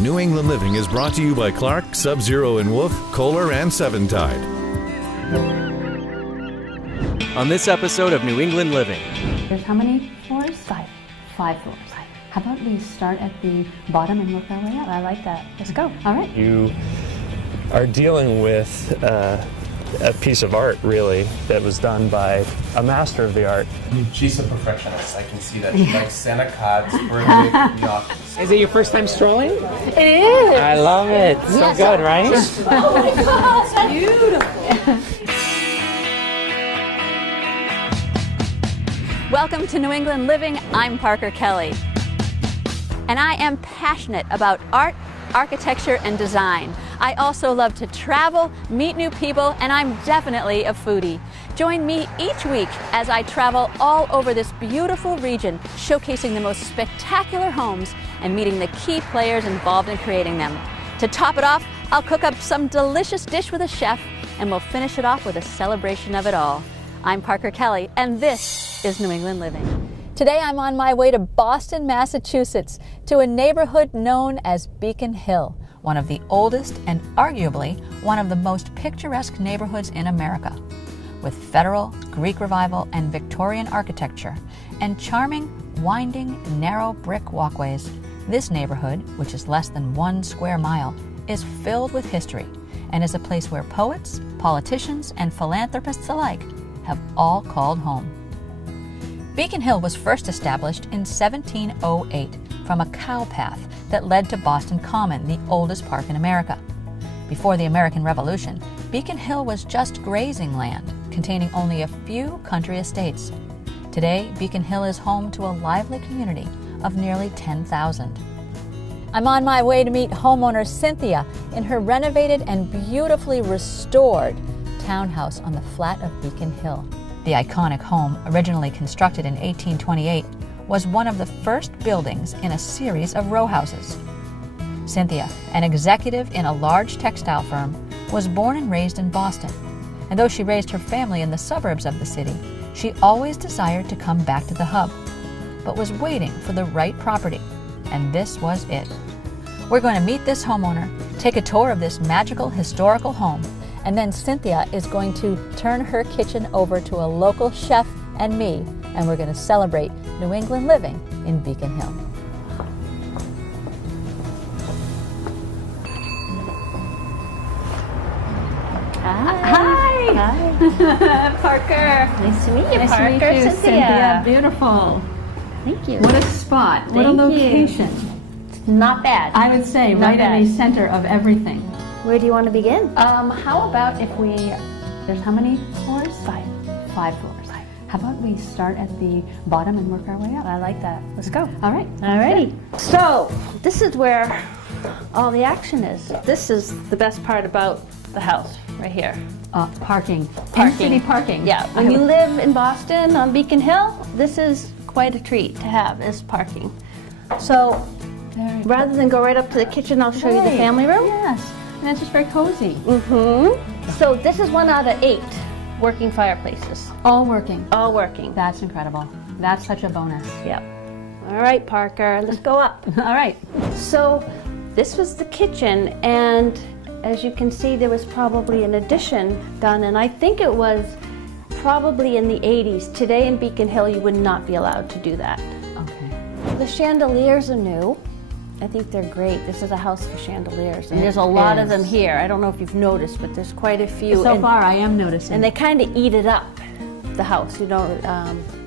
New England Living is brought to you by Clark, Sub-Zero and Wolf, Kohler, and Seven Tide. On this episode of New England Living. There's how many floors? Five floors. How about we start at the bottom and work our way up? I like that. Let's go. All right. You are dealing with a piece of art, really, that was done by a master of the art. She's a perfectionist. I can see that. She likes Santa Claus, birthday, yachts. Is it your first time strolling? It is. I love it. So good, right? Oh my gosh, that's beautiful. Welcome to New England Living. I'm Parker Kelly. And I am passionate about art, architecture, and design. I also love to travel, meet new people, and I'm definitely a foodie. Join me each week as I travel all over this beautiful region, showcasing the most spectacular homes and meeting the key players involved in creating them. To top it off, I'll cook up some delicious dish with a chef, and we'll finish it off with a celebration of it all. I'm Parker Kelly, and this is New England Living. Today I'm on my way to Boston, Massachusetts, to a neighborhood known as Beacon Hill, one of the oldest and arguably one of the most picturesque neighborhoods in America. With Federal, Greek Revival, and Victorian architecture, and charming, winding, narrow brick walkways, this neighborhood, which is less than 1 square mile, is filled with history and is a place where poets, politicians, and philanthropists alike have all called home. Beacon Hill was first established in 1708 from a cow path that led to Boston Common, the oldest park in America. Before the American Revolution, Beacon Hill was just grazing land, containing only a few country estates. Today, Beacon Hill is home to a lively community of nearly 10,000. I'm on my way to meet homeowner Cynthia in her renovated and beautifully restored townhouse on the flat of Beacon Hill. The iconic home, originally constructed in 1828, was one of the first buildings in a series of row houses. Cynthia, an executive in a large textile firm, was born and raised in Boston. And though she raised her family in the suburbs of the city, she always desired to come back to the hub, but was waiting for the right property, and this was it. We're going to meet this homeowner, take a tour of this magical historical home, and then Cynthia is going to turn her kitchen over to a local chef and me, and we're going to celebrate New England living in Beacon Hill. Hi! Hi! Parker! Nice to meet you, Nice Parker. to meet you, Cynthia. Beautiful. Thank you. What a spot. What a Thank you. location. Not bad. I would say Not right bad. in the center of everything. Where do you want to begin? How about if there's how many floors? Five floors. How about we start at the bottom and work our way up? I like that. Let's go. All right. Alrighty. So, this is where all the action is. This is the best part about the house, right here. Parking. Parking. In-city parking. Yeah, when you live in Boston on Beacon Hill, this is quite a treat to have, is parking. So, rather than go right up to the kitchen, I'll show you the family room. Yes, and it's just very cozy. So this is 1 out of 8 working fireplaces. All working. All working. That's incredible. That's such a bonus. Yep. All right, Parker, let's go up. All right. So this was the kitchen, and as you can see, there was probably an addition done, and I think it was probably in the 80s. Today in Beacon Hill, you would not be allowed to do that. Okay. The chandeliers are new. I think they're great. This is a house for chandeliers, and there's a lot of them here. I don't know if you've noticed, but there's quite a few. So far, I am noticing. And they kind of eat it up, the house. You know,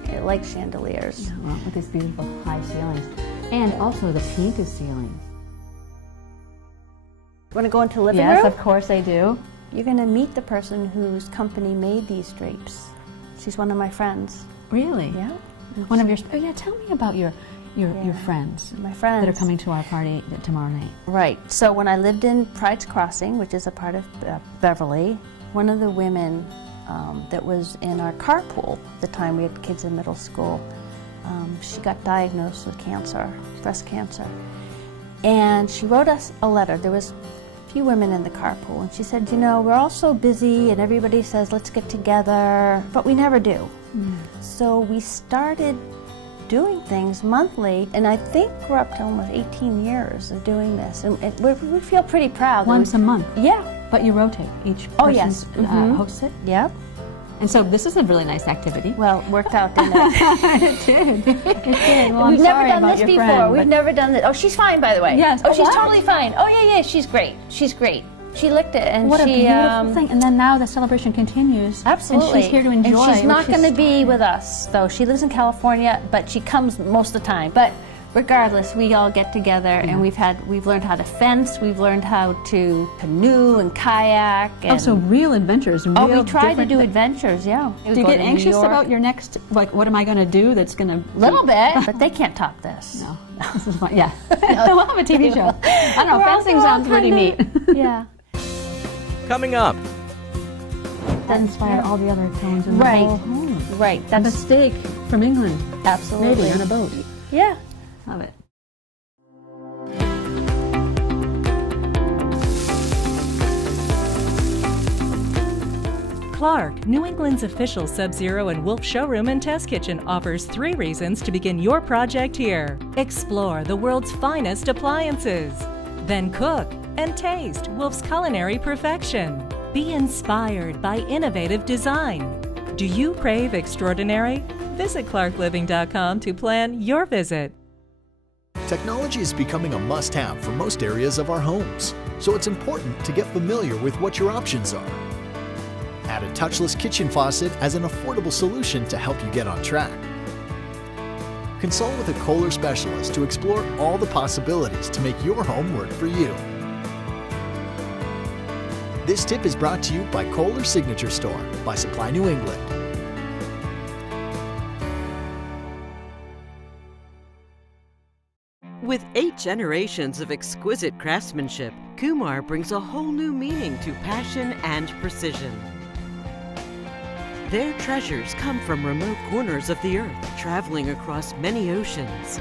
it likes chandeliers. Well, with these beautiful high ceilings. And also the painted ceilings. Want to go into the living room? Yes, of course I do. You're going to meet the person whose company made these drapes. She's one of my friends. Really? Yeah. One of your, tell me about your friends. My friends. That are coming to our party tomorrow night. Right. So when I lived in Pride's Crossing, which is a part of Beverly, one of the women that was in our carpool at the time we had kids in middle school, she got diagnosed with cancer, breast cancer. And she wrote us a letter. There was a few women in the carpool, and she said, you know, we're all so busy and everybody says let's get together, but we never do. So we started doing things monthly, and I think we're up to almost 18 years of doing this, and we feel pretty proud. Once a month? Yeah. But you rotate. Each person Oh, yes. hosts it? Yep. And so this is a really nice activity. Well, it worked out, didn't it? It did. It did. Well, We've never done this before. Friend, We've never done this. Oh, she's fine, by the way. Yes. Oh, Oh, she's what? totally fine. Oh, yeah, she's great. She's great. She licked it, and What a she... beautiful thing. And then now the celebration continues. Absolutely. And she's here to enjoy. And she's not which is- going to be with us, though. She lives in California, but she comes most of the time. But regardless, we all get together, and we've learned how to fence, we've learned how to canoe and kayak. And, Oh, so real adventures. Real we try to different do thi- adventures, yeah. Do you get anxious about your next, like, what am I going to do that's going to... A little bit, but they can't top this. No. This is fun. Yeah. We'll have a TV show. I don't know, We're fencing all sounds pretty neat. Yeah. Coming up, That inspired all the other tones in Right. the whole home. Right. A steak from England. Absolutely. Maybe on a boat. Yeah. Love it. Clark, New England's official Sub-Zero and Wolf showroom and test kitchen, offers 3 reasons to begin your project here. Explore the world's finest appliances. Then cook and taste Wolf's culinary perfection. Be inspired by innovative design. Do you crave extraordinary? Visit clarkliving.com to plan your visit. Technology is becoming a must-have for most areas of our homes, so it's important to get familiar with what your options are. Add a touchless kitchen faucet as an affordable solution to help you get on track. Consult with a Kohler specialist to explore all the possibilities to make your home work for you. This tip is brought to you by Kohler Signature Store by Supply New England. With 8 generations of exquisite craftsmanship, Kumar brings a whole new meaning to passion and precision. Their treasures come from remote corners of the earth, traveling across many oceans.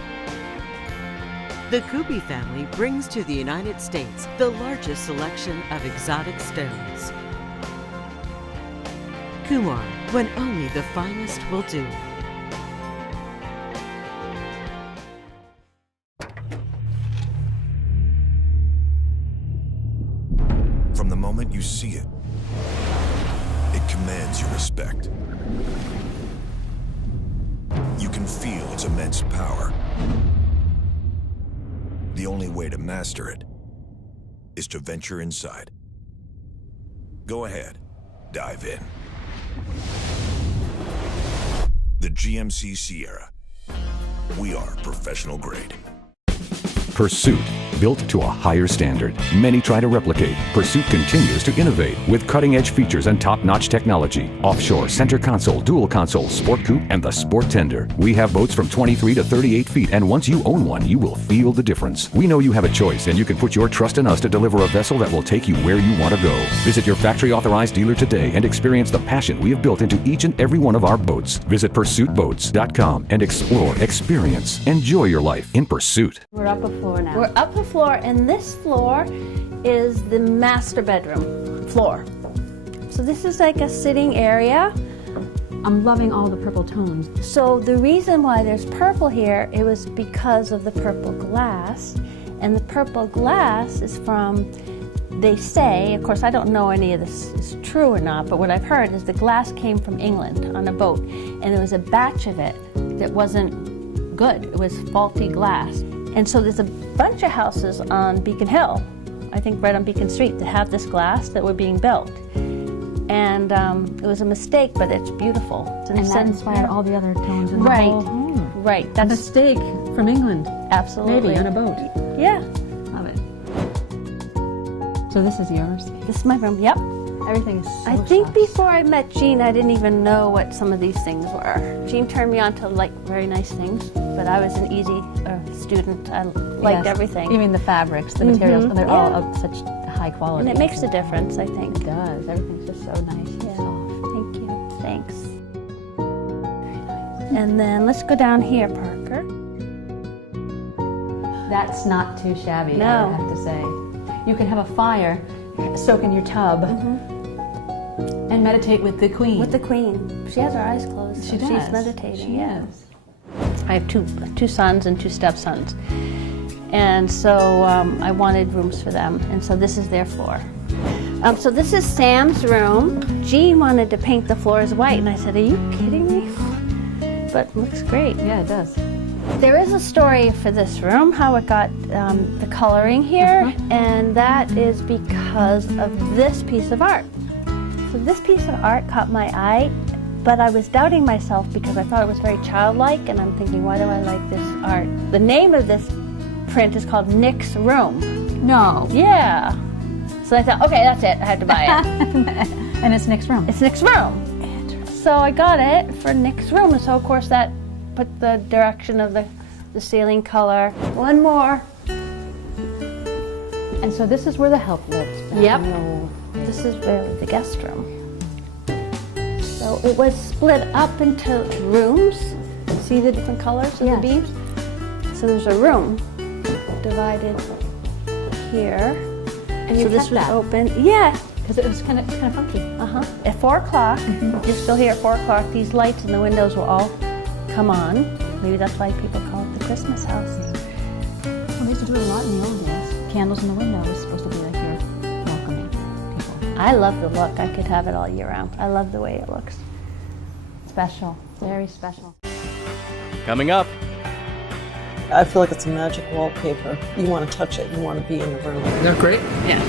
The Kubi family brings to the United States the largest selection of exotic stones. Kumar, when only the finest will do. From the moment you see it, it commands your respect. You can feel its immense power. The only way to master it is to venture inside. Go ahead, dive in. The GMC Sierra. We are professional grade. Pursuit, built to a higher standard. Many try to replicate. Pursuit continues to innovate with cutting-edge features and top-notch technology. Offshore, center console, dual console, sport coupe, and the sport tender. We have boats from 23 to 38 feet, and once you own one, you will feel the difference. We know you have a choice, and you can put your trust in us to deliver a vessel that will take you where you want to go. Visit your factory-authorized dealer today and experience the passion we have built into each and every one of our boats. Visit PursuitBoats.com and explore, experience, enjoy your life in Pursuit. We're up a floor now. We're up a floor, and this floor is the master bedroom floor. So this is like a sitting area. I'm loving all the purple tones. So the reason why there's purple here, it was because of the purple glass. And the purple glass is from, they say, of course I don't know any of this is true or not, but what I've heard is the glass came from England on a boat, and there was a batch of it that wasn't good. It was faulty glass. And so there's a bunch of houses on Beacon Hill, I think right on Beacon Street, that have this glass that were being built. And it was a mistake, but it's beautiful. And that inspired all the other tones in the Right. whole home. Right. And a steak from England. Absolutely. Maybe on a boat. Yeah. Love it. So this is yours? This is my room, yep. Everything is so I think soft. before I met Jean, I didn't even know what some of these things were. Jean turned me on to like very nice things, but I was an easy student. I liked everything. Even the fabrics, the materials, they're all Yeah. of such high quality. And it makes a difference, I think. It does. Everything's just so nice and Yeah. soft. Thank you. Thanks. Very nice. And then let's go down here, Parker. That's not too shabby, No. I have to say. You can have a fire, soak in your tub, and meditate with the Queen. With the Queen. She has her eyes closed. She so does. She's meditating, She yeah. is. I have two sons and two stepsons. And so I wanted rooms for them, and so this is their floor. So this is Sam's room. Jean wanted to paint the floors white, and I said, are you kidding me? But it looks great. Yeah, it does. There is a story for this room, how it got the coloring here, and that is because of this piece of art. So this piece of art caught my eye, but I was doubting myself because I thought it was very childlike, and I'm thinking, why do I like this art? The name of this print is called Nick's Room. No. Yeah. So I thought, okay, that's it. I had to buy it. And it's Nick's room. It's Nick's room. So I got it for Nick's room, and so of course that put the direction of the ceiling color. One more. And so this is where the help lives. Yep. This is really the guest room. So it was split up into rooms. See the different colors of the beams? So there's a room divided here. And you so this kept was that? open. Yeah. Because it was kind of funky. At 4 o'clock, you're still here at 4 o'clock, these lights in the windows will all come on. Maybe that's why people call it the Christmas house. Well, they used to do it a lot in the old days. Candles in the window was supposed to be like you're welcoming people. I love the look. I could have it all year round. I love the way it looks. Special. Very special. Coming up. I feel like it's a magic wallpaper. You want to touch it. You want to be in the room. Isn't that great? Yeah.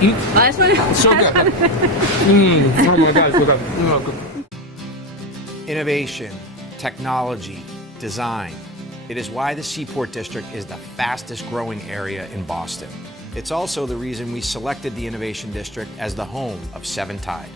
It's so good. Oh my God, it's so good. Innovation, technology, design. It is why the Seaport District is the fastest growing area in Boston. It's also the reason we selected the Innovation District as the home of Seven Tide.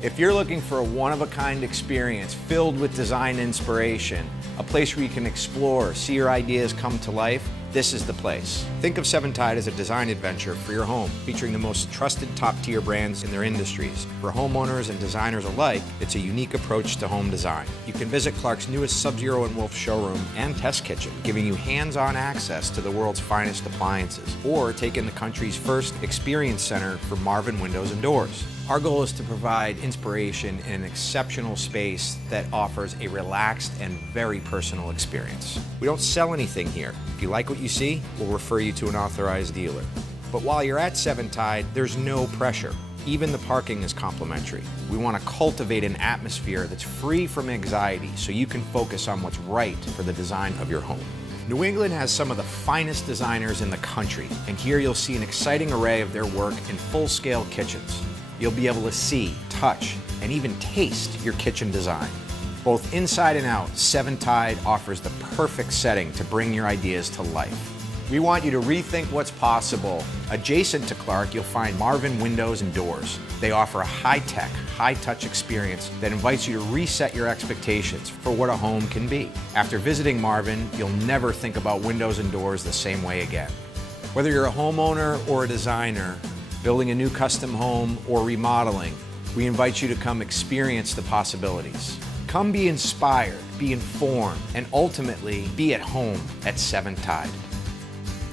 If you're looking for a one-of-a-kind experience filled with design inspiration, a place where you can explore, see your ideas come to life, this is the place. Think of Seven Tide as a design adventure for your home, featuring the most trusted top-tier brands in their industries. For homeowners and designers alike, it's a unique approach to home design. You can visit Clark's newest Sub-Zero and Wolf showroom and test kitchen, giving you hands-on access to the world's finest appliances, or take in the country's first experience center for Marvin Windows and Doors. Our goal is to provide inspiration in an exceptional space that offers a relaxed and very personal experience. We don't sell anything here. If you like what you see, we'll refer you to an authorized dealer. But while you're at Seven Tide, there's no pressure. Even the parking is complimentary. We want to cultivate an atmosphere that's free from anxiety so you can focus on what's right for the design of your home. New England has some of the finest designers in the country, and here you'll see an exciting array of their work in full-scale kitchens. You'll be able to see, touch, and even taste your kitchen design. Both inside and out, Seven Tide offers the perfect setting to bring your ideas to life. We want you to rethink what's possible. Adjacent to Clark, you'll find Marvin Windows and Doors. They offer a high-tech, high-touch experience that invites you to reset your expectations for what a home can be. After visiting Marvin, you'll never think about windows and doors the same way again. Whether you're a homeowner or a designer, building a new custom home, or remodeling, we invite you to come experience the possibilities. Come be inspired, be informed, and ultimately be at home at Seven Tide.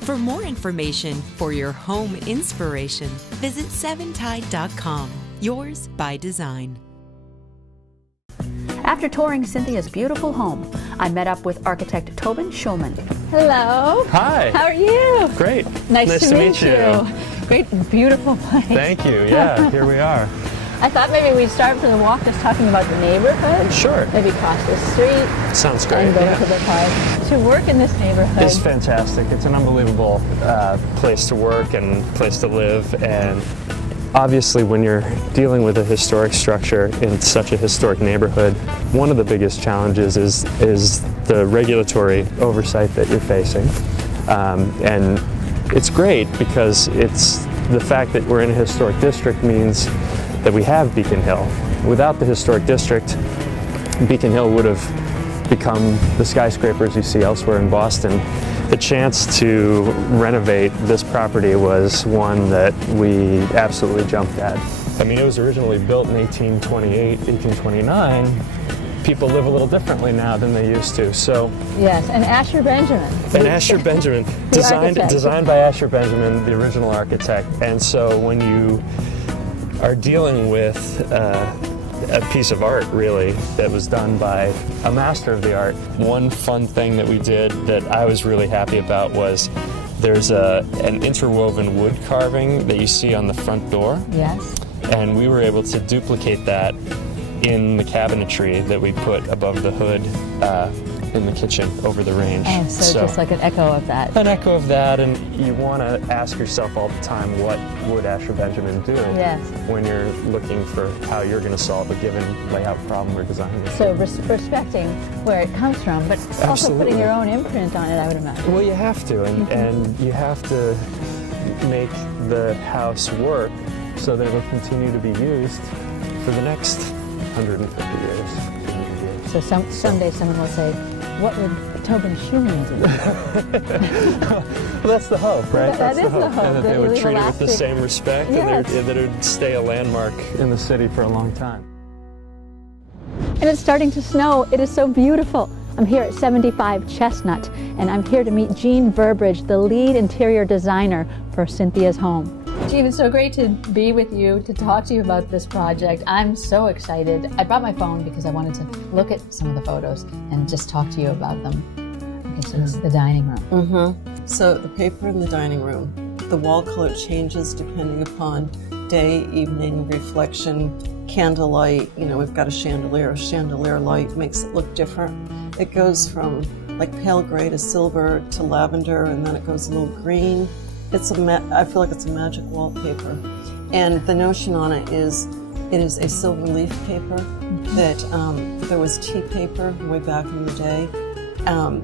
For more information for your home inspiration, visit seventide.com. Yours by design. After touring Cynthia's beautiful home, I met up with architect Tobin Schulman. Hello. Hi. How are you? Great. Nice to meet you. Great, beautiful place. Thank you. Yeah, here we are. I thought maybe we'd start for the walk just talking about the neighborhood. Sure. Maybe cross the street. Sounds great. And go to the park. To work in this neighborhood. It's fantastic. It's an unbelievable place to work and place to live. And obviously when you're dealing with a historic structure in such a historic neighborhood, one of the biggest challenges is the regulatory oversight that you're facing. And it's great because it's the fact that we're in a historic district means that we have Beacon Hill. Without the historic district, Beacon Hill would have become the skyscrapers you see elsewhere in Boston. The chance to renovate this property was one that we absolutely jumped at. I mean, it was originally built in 1828, 1829. People live a little differently now than they used to, so. Yes, and Asher Benjamin. And Asher Benjamin, designed by Asher Benjamin, the original architect. And so when you are dealing with a piece of art, really, that was done by a master of the art. One fun thing that we did that I was really happy about was there's an interwoven wood carving that you see on the front door. Yes. And we were able to duplicate that in the cabinetry that we put above the hood in the kitchen over the range. Oh, so just like an echo of that. An echo of that, and you want to ask yourself all the time, what would Asher Benjamin do when you're looking for how you're going to solve a given layout problem or design issue. So respecting where it comes from, but also putting your own imprint on it, I would imagine. Well, you have to, and you have to make the house work so that it will continue to be used for the next 150 years. So someday someone will say, what would Tobin Schumann do? Well, that's the hope, right? That is the hope. And that they would treat it with the same respect, and that it would stay a landmark in the city for a long time. And it's starting to snow. It is so beautiful. I'm here at 75 Chestnut, and I'm here to meet Jean Burbridge, the lead interior designer for Cynthia's home. Jean, it's so great to be with you, to talk to you about this project. I'm so excited. I brought my phone because I wanted to look at some of the photos and just talk to you about them. Okay, so this is the dining room. So the paper in the dining room, the wall color changes depending upon day, evening, reflection, candlelight. You know, we've got a chandelier light makes it look different. It goes from like pale gray to silver to lavender, and then it goes a little green. I feel like it's a magic wallpaper. And the notion on it is a silver leaf paper that there was tea paper way back in the day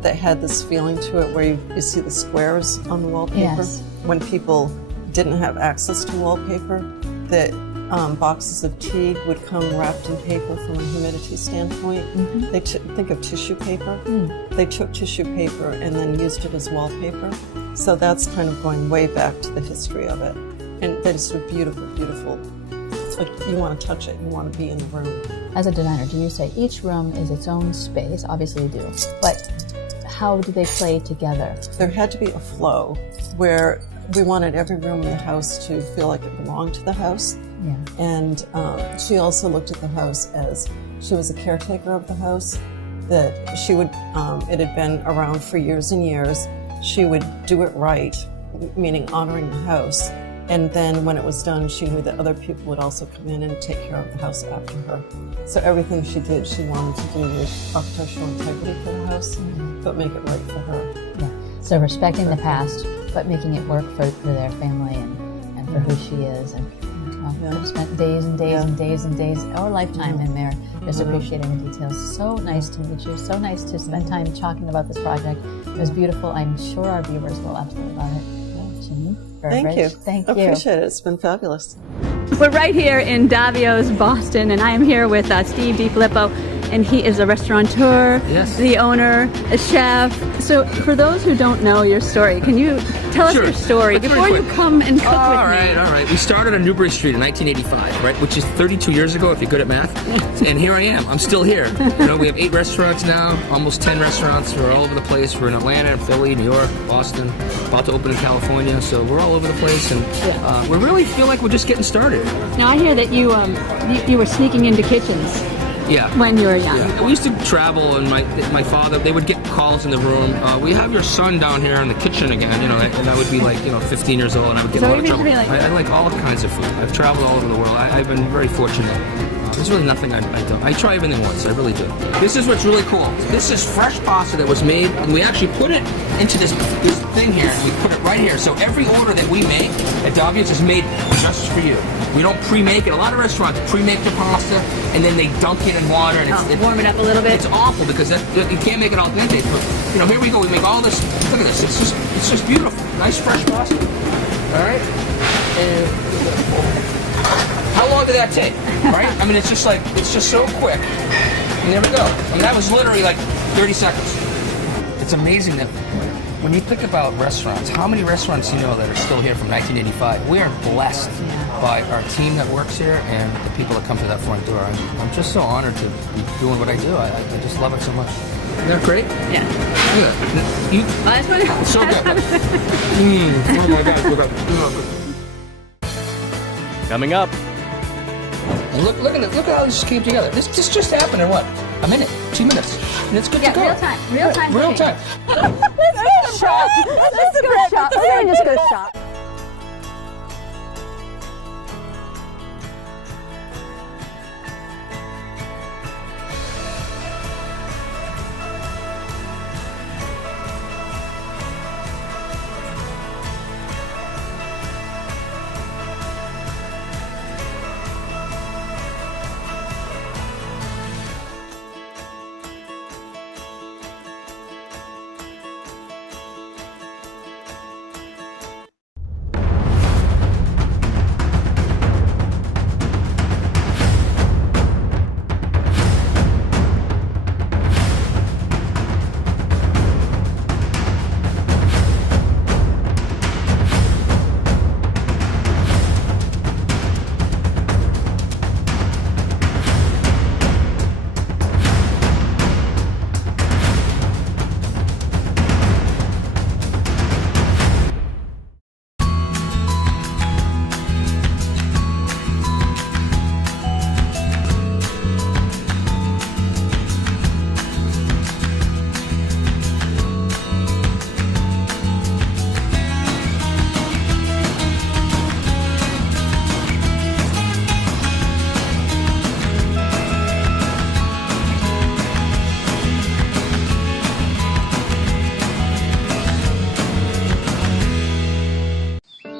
that had this feeling to it where you see the squares on the wallpaper. Yes. When people didn't have access to wallpaper, that boxes of tea would come wrapped in paper from a humidity standpoint. They think of tissue paper. They took tissue paper and then used it as wallpaper. So that's kind of going way back to the history of it. And that is so beautiful, beautiful. It's like you want to touch it, you want to be in the room. As a designer, do you say each room is its own space? Obviously you do. But how do they play together? There had to be a flow where we wanted every room in the house to feel like it belonged to the house. Yeah. And she also looked at the house as she was a caretaker of the house, that she would, it had been around for years and years. She would do it right, meaning honoring the house. And then when it was done, she knew that other people would also come in and take care of the house after her. So everything she did, she wanted to do with architectural integrity for the house, but make it right for her. Yeah. So respecting the past, but making it work for their family and for who she is. And they've spent days and days and days and days, or a lifetime in there, just appreciating the details. So nice to meet you. So nice to spend time talking about this project. It was beautiful. I'm sure our viewers will absolutely love it. Jean Burbridge. Thank you. Thank I you. appreciate it. It's been fabulous. We're right here in Davio's, Boston, and I am here with Steve DiFilippo, and he is a restaurateur, the owner, a chef. So for those who don't know your story, can you tell us your story before you come and cook with me? All right. We started on Newbury Street in 1985, right, which is 32 years ago if you're good at math. And here I am. I'm still here. You know, we have 8 restaurants now, almost 10 restaurants. We're all over the place. We're in Atlanta, Philly, New York, Boston, about to open in California. So we're all over the place, and we really feel like we're just getting started. Now I hear that you were sneaking into kitchens. When you were young. Yeah. We used to travel, and my father, they would get calls in the room. We have your son down here in the kitchen again, you know, and I would be like, 15 years old, and I would get in a lot of trouble. I like all kinds of food. I've traveled all over the world. I've been very fortunate. There's really nothing I don't. I try everything once. I really do. This is what's really cool. This is fresh pasta that was made, and we actually put it into this thing here, and we put it right here. So every order that we make at Davio's is made just for you. We don't pre-make it. A lot of restaurants pre-make their pasta, and then they dunk it in water, and warm it up a little bit. It's awful because you can't make it al dente. But here we go. We make all this. Look at this. It's just beautiful. Nice fresh pasta. All right. And how long did that take? Right? I mean, it's just so quick. And there we go. I mean, that was literally like 30 seconds. It's amazing that when you think about restaurants, how many restaurants you know that are still here from 1985? We are blessed by our team that works here and the people that come through that front door. I'm just so honored to be doing what I do. I just love it so much. Isn't that great? Yeah. Look at that. So good. Oh my God. Coming up. And look at how this came together. This just happened in what? A minute, 2 minutes, and it's good to go. Real time. Real time. Let's get a shot. Let's get a shot. Just go shot.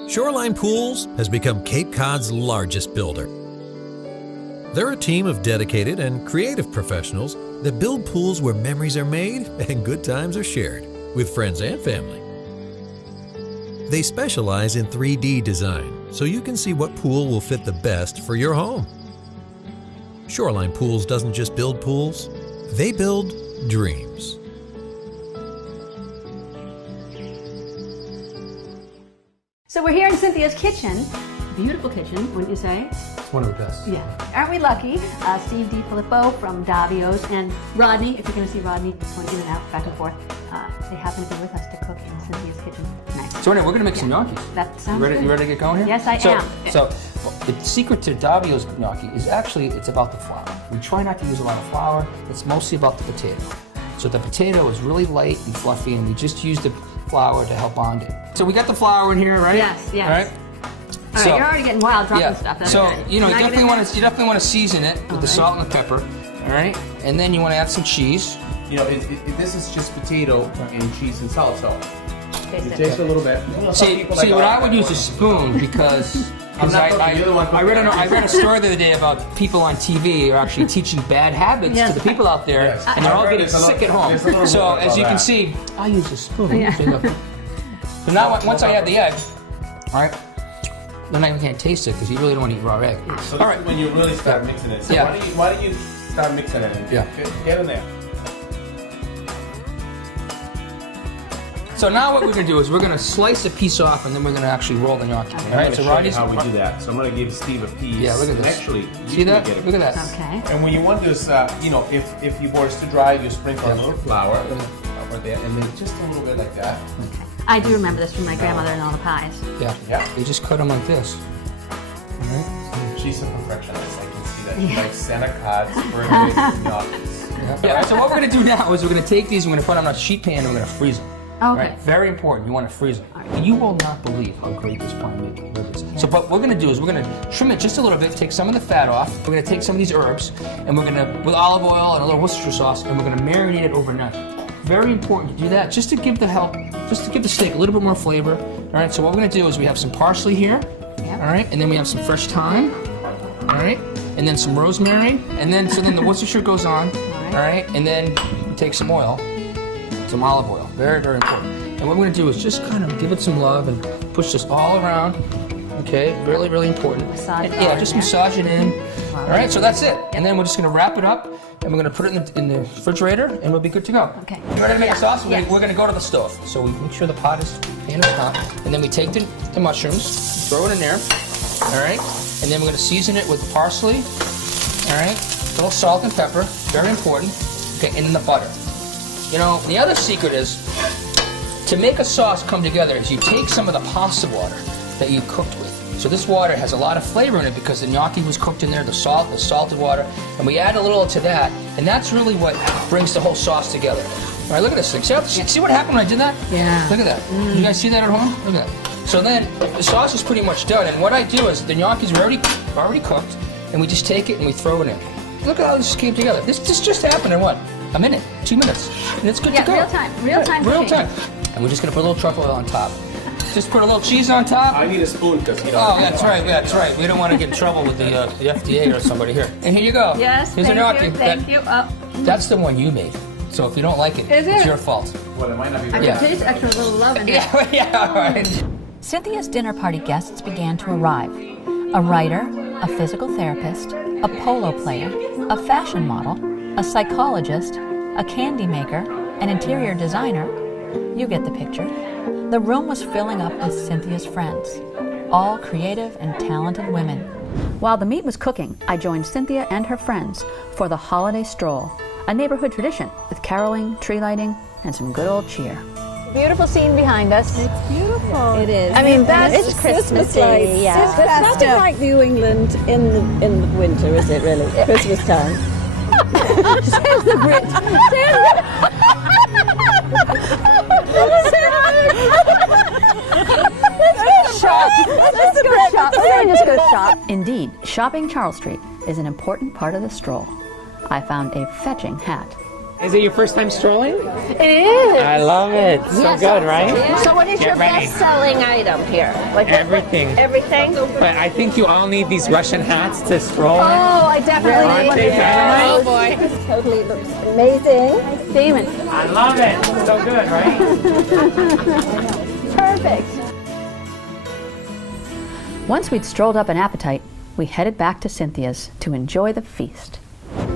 Shoreline Pools has become Cape Cod's largest builder. They're a team of dedicated and creative professionals that build pools where memories are made and good times are shared with friends and family. They specialize in 3D design, so you can see what pool will fit the best for your home. Shoreline Pools doesn't just build pools, they build dreams. So we're here in Cynthia's kitchen. Beautiful kitchen, wouldn't you say? It's one of the best. Yeah. Aren't we lucky? Steve DiFilippo from Davio's and Rodney, if you're going to see Rodney going in and out, back and forth, they happen to be with us to cook in Cynthia's kitchen tonight. So anyway, we're gonna make some gnocchis. That sounds You ready to get going here? Yes, I am. So the secret to Davio's gnocchi is actually, it's about the flour. We try not to use a lot of flour. It's mostly about the potato. So the potato is really light and fluffy, and we just use the flour to help bond it. So we got the flour in here, right? Yes, yes. All right. All right, you're already getting wild dropping stuff. That's so good. you know, Can you I get definitely want to season it with the salt and the pepper. All right, and then you want to add some cheese. You know, this is just potato and cheese and salt, so Taste you it. taste a little bit. You know, some See, people what I that would use one. a spoon because I'm not cooking, you're the one I read cooking. a story the other day about people on TV are actually teaching bad habits Yes. to the people out there, Yes. and they're all I heard getting there's a lot- sick at home. there's a little So bit as you about can that. see, I use a spoon. Yeah. See, look. So now once I add the egg, all right, then I can't taste it because you really don't want to eat raw egg. So All this is when you really start mixing it. So Yeah. why don't you start mixing it? Yeah. Get in there. So now what we're gonna do is we're gonna slice a piece off, and then we're gonna actually roll the gnocchi. All right, so show you Rodney's how we do that. So I'm going to give Steve a piece. Yeah, look at And this. actually, See you that? Get a Look at that. piece. Okay. And when you want this, you know, if your board's too dry, you sprinkle a little flour over there, and then just a little bit like that. I do remember this from my grandmother and all the pies. Yeah. Yeah. You just cut them like this. All right. She's a perfectionist. I can see that. She likes Santa Cod's birthdays and gnocchis. Yeah. So what we're gonna do now is we're gonna take these, we're gonna put them on a sheet pan, and we're gonna freeze them. Okay. Right? Very important. You want to freeze them. You will not believe how great this pine making is. So what we're going to do is we're going to trim it just a little bit, take some of the fat off. We're going to take some of these herbs, and we're going to, with olive oil and a little Worcestershire sauce, and we're going to marinate it overnight. Very important to do that, just to give the steak a little bit more flavor. All right. So what we're going to do is we have some parsley here. Yep. All right, and then we have some fresh thyme. All right, and then some rosemary, and then the Worcestershire goes on. All right, and then we take some oil. Some olive oil, very, very important. And what we're gonna do is just kind of give it some love and push this all around. Okay, really, really important. Massage And, it yeah, in just there. massage it in. All right, so that's it. And then we're just gonna wrap it up, and we're gonna put it in the refrigerator, and we'll be good to go. Okay. You ready to make a sauce? Yes. We're gonna go to the stove. So we make sure the pan is hot, and then we take the mushrooms, throw it in there. All right, and then we're gonna season it with parsley. All right, a little salt and pepper, very important. Okay, and then the butter. You know, the other secret is to make a sauce come together is you take some of the pasta water that you cooked with. So this water has a lot of flavor in it because the gnocchi was cooked in there, the salted water, and we add a little to that, and that's really what brings the whole sauce together. All right, look at this thing. See what happened when I did that? Yeah. Look at that. You guys see that at home? Look at that. So then the sauce is pretty much done, and what I do is the gnocchis are already cooked, and we just take it and we throw it in. Look at how this came together. This just happened in what? A minute, 2 minutes, and it's good to go. Real time. Real time. And we're just gonna put a little truffle oil on top. Just put a little cheese on top. I need a spoon because Oh, that's right. We don't want to get in trouble with the FDA or somebody here. And here you go. Yes, here's a gnocchi. thank you. That's the one you made. So if you don't like it, Is it's it? your fault. Well, it might not be I very can taste extra little love in it. Yeah, all right. Cynthia's dinner party guests began to arrive. A writer, a physical therapist, a polo player, a fashion model, a psychologist, a candy maker, an interior designer. You get the picture. The room was filling up with Cynthia's friends, all creative and talented women. While the meat was cooking, I joined Cynthia and her friends for the holiday stroll, a neighborhood tradition with caroling, tree lighting, and some good old cheer. Beautiful scene behind us. It's beautiful. It is. I mean, It's Christmassy, yeah. It's nothing like New England in the winter, is it really? Christmas time. Says the Brit. Let's go shop. Indeed, shopping Charles Street is an important part of the stroll. I found a fetching hat. Is it your first time strolling? It is. I love it. So good, right? So what is Get your ready. best-selling item here? Everything. Everything? But I think you all need these Russian hats to stroll in. Oh, I definitely Aren't they dynamite? Oh boy. This totally looks amazing. Damon. I love it. So good, right? Perfect. Once we'd strolled up an appetite, we headed back to Cynthia's to enjoy the feast.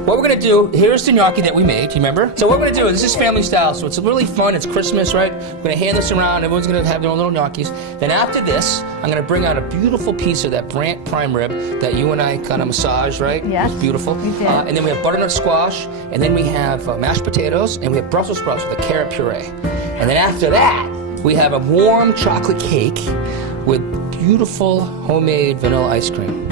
What we're gonna do, here's the gnocchi that we made, you remember? So what we're gonna do, this is family style, so it's really fun, it's Christmas, right? We're gonna hand this around, everyone's gonna have their own little gnocchis. Then after this, I'm gonna bring out a beautiful piece of that Brant prime rib that you and I kind of massaged, right? Yes, It's beautiful. we did. And then we have butternut squash, and then we have mashed potatoes, and we have Brussels sprouts with a carrot puree. And then after that, we have a warm chocolate cake with beautiful homemade vanilla ice cream.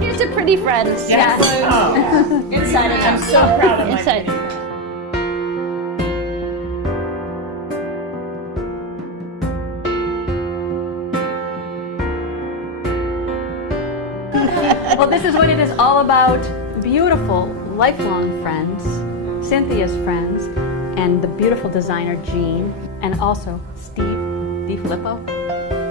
Here's a pretty friends. Yes. Yeah. Inside it. I'm so proud of my Inside. Well, this is what it is all about. Beautiful, lifelong friends, Cynthia's friends, and the beautiful designer Jean, and also Steve DiFilippo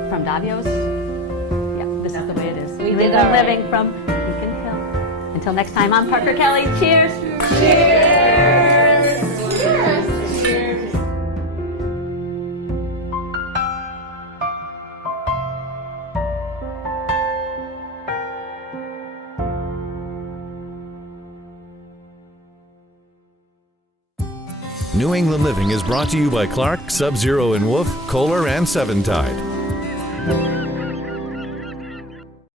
from Davio's. Yep, this is the way it is. We did our living from Beacon Hill. Until next time, I'm Parker Kelly. Cheers! Cheers! Cheers! Cheers! New England Living is brought to you by Clark, Sub-Zero and Wolf, Kohler, and Seven Tide.